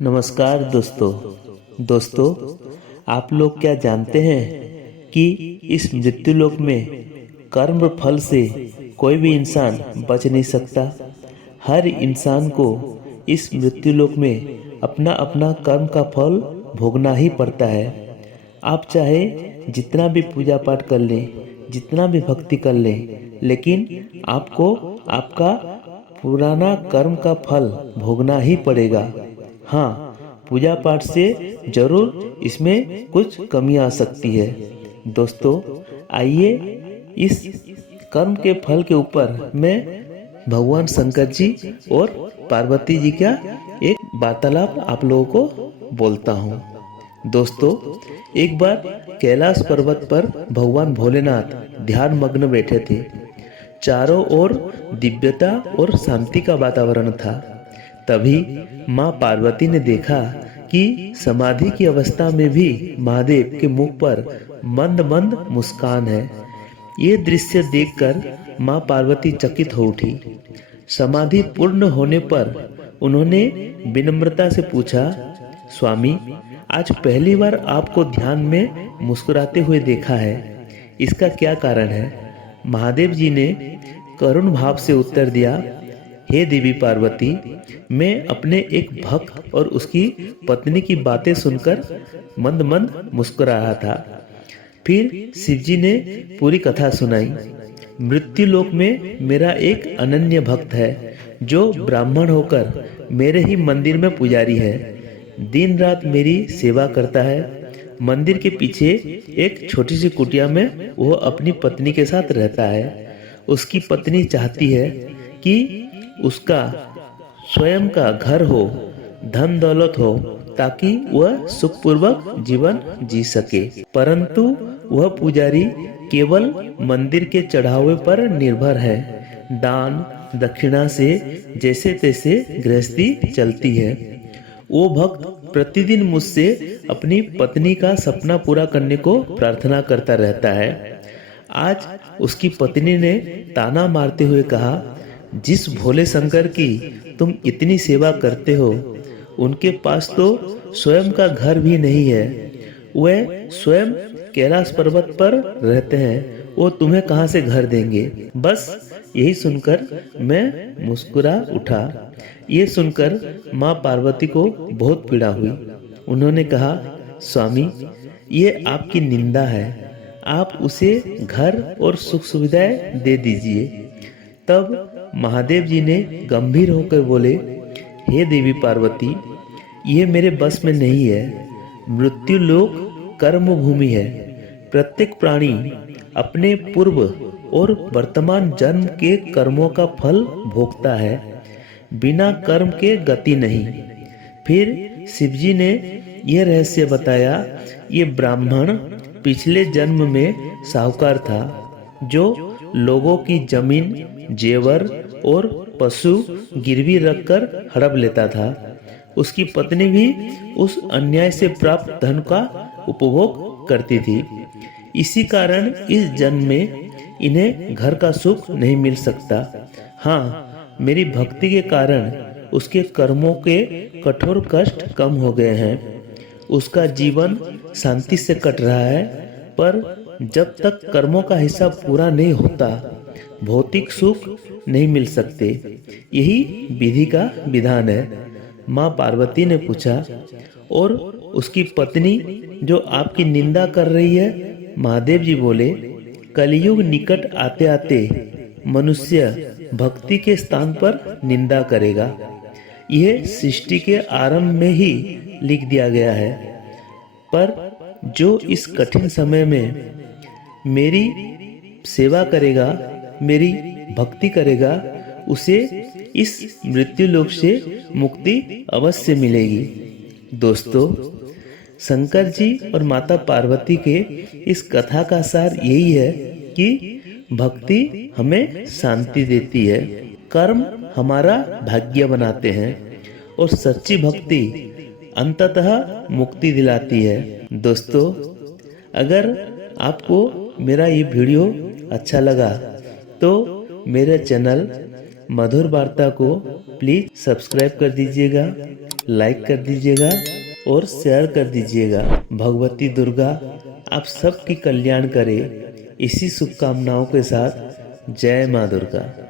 नमस्कार दोस्तों, आप लोग क्या जानते हैं कि इस मृत्यु लोक में कर्म फल से कोई भी इंसान बच नहीं सकता। हर इंसान को इस मृत्यु लोक में अपना अपना कर्म का फल भोगना ही पड़ता है। आप चाहे जितना भी पूजा पाठ कर लें, जितना भी भक्ति कर लें, लेकिन आपको आपका पुराना कर्म का फल भोगना ही पड़ेगा। हाँ, पूजा पाठ से जरूर इसमें कुछ कमी आ सकती है। दोस्तों, आइए इस कर्म के फल के ऊपर मैं भगवान शंकर जी और पार्वती जी का एक वार्तालाप आप लोगों को बोलता हूँ। दोस्तों, एक बार कैलाश पर्वत पर भगवान भोलेनाथ ध्यान मग्न बैठे थे। चारों ओर दिव्यता और शांति का वातावरण था। तभी माँ पार्वती ने देखा कि समाधि की अवस्था में भी महादेव के मुख पर मंद मंद मुस्कान है। ये दृश्य देखकर माँ पार्वती चकित हो उठी। समाधि पूर्ण होने पर उन्होंने विनम्रता से पूछा, स्वामी, आज पहली बार आपको ध्यान में मुस्कुराते हुए देखा है, इसका क्या कारण है? महादेव जी ने करुण भाव से उत्तर दिया, हे देवी पार्वती, मैं अपने एक भक्त और उसकी पत्नी की बातें सुनकर मंद मंद मुस्कुरा रहा था। फिर शिवजी ने पूरी कथा सुनाई। मृत्यु लोक में मेरा एक अनन्य भक्त है जो ब्राह्मण होकर मेरे ही मंदिर में पुजारी है। दिन रात मेरी सेवा करता है। मंदिर के पीछे एक छोटी सी कुटिया में वो अपनी पत्नी के साथ रहता है। उसकी पत्नी चाहती है कि उसका स्वयं का घर हो, धन दौलत हो, ताकि वह सुखपूर्वक जीवन जी सके। परंतु वह पुजारी केवल मंदिर के चढ़ावे पर निर्भर है। दान दक्षिणा से जैसे तैसे गृहस्थी चलती है। वो भक्त प्रतिदिन मुझसे अपनी पत्नी का सपना पूरा करने को प्रार्थना करता रहता है। आज उसकी पत्नी ने ताना मारते हुए कहा, जिस भोले शंकर की तुम इतनी सेवा करते हो, उनके पास तो स्वयं का घर भी नहीं है। वह स्वयं कैलाश पर्वत पर रहते हैं, वो तुम्हें कहाँ से घर देंगे? बस यही सुनकर मैं मुस्कुरा उठा। ये सुनकर माँ पार्वती को बहुत पीड़ा हुई। उन्होंने कहा, स्वामी, ये आपकी निंदा है, आप उसे घर और सुख सुविधाएं दे दीजिए। तब महादेव जी ने गंभीर होकर बोले, हे देवी पार्वती, ये मेरे बस में नहीं है। मृत्यु लोक कर्म भूमि है। प्रत्येक प्राणी अपने पूर्व और वर्तमान जन्म के कर्मों का फल भोगता है। बिना कर्म के गति नहीं। फिर शिवजी ने यह रहस्य बताया, ये ब्राह्मण पिछले जन्म में साहूकार था जो लोगों की जमीन, जेवर और पशु गिरवी रखकर हड़प लेता था। उसकी पत्नी भी उस अन्याय से प्राप्त धन का उपभोग करती थी। इसी कारण इस जन्म में इन्हें घर का सुख नहीं मिल सकता। हाँ, मेरी भक्ति के कारण उसके कर्मों के कठोर कष्ट कम हो गए हैं। उसका जीवन शांति से कट रहा है, पर जब तक कर्मों का हिस्सा पूरा नहीं होता, भौतिक सुख नहीं मिल सकते। यही विधि का विधान है। माँ पार्वती ने पूछा, और उसकी पत्नी जो आपकी निंदा कर रही है? महादेव जी बोले, कलयुग निकट आते आते मनुष्य भक्ति के स्थान पर निंदा करेगा। यह सृष्टि के आरंभ में ही लिख दिया गया है। पर जो इस कठिन समय में मेरी सेवा करेगा, मेरी भक्ति करेगा, उसे इस मृत्यु लोक से मुक्ति अवश्य मिलेगी। दोस्तों, शंकर जी और माता पार्वती के इस कथा का सार यही है कि भक्ति हमें शांति देती है, कर्म हमारा भाग्य बनाते हैं और सच्ची भक्ति अंततः मुक्ति दिलाती है। दोस्तों, अगर आपको मेरा ये वीडियो अच्छा लगा तो मेरे चैनल मधुर वार्ता को प्लीज सब्सक्राइब कर दीजिएगा। लाइक कर दीजिएगा और शेयर कर दीजिएगा। भगवती दुर्गा आप सबकी कल्याण करे। इसी शुभकामनाओं के साथ जय माँ दुर्गा।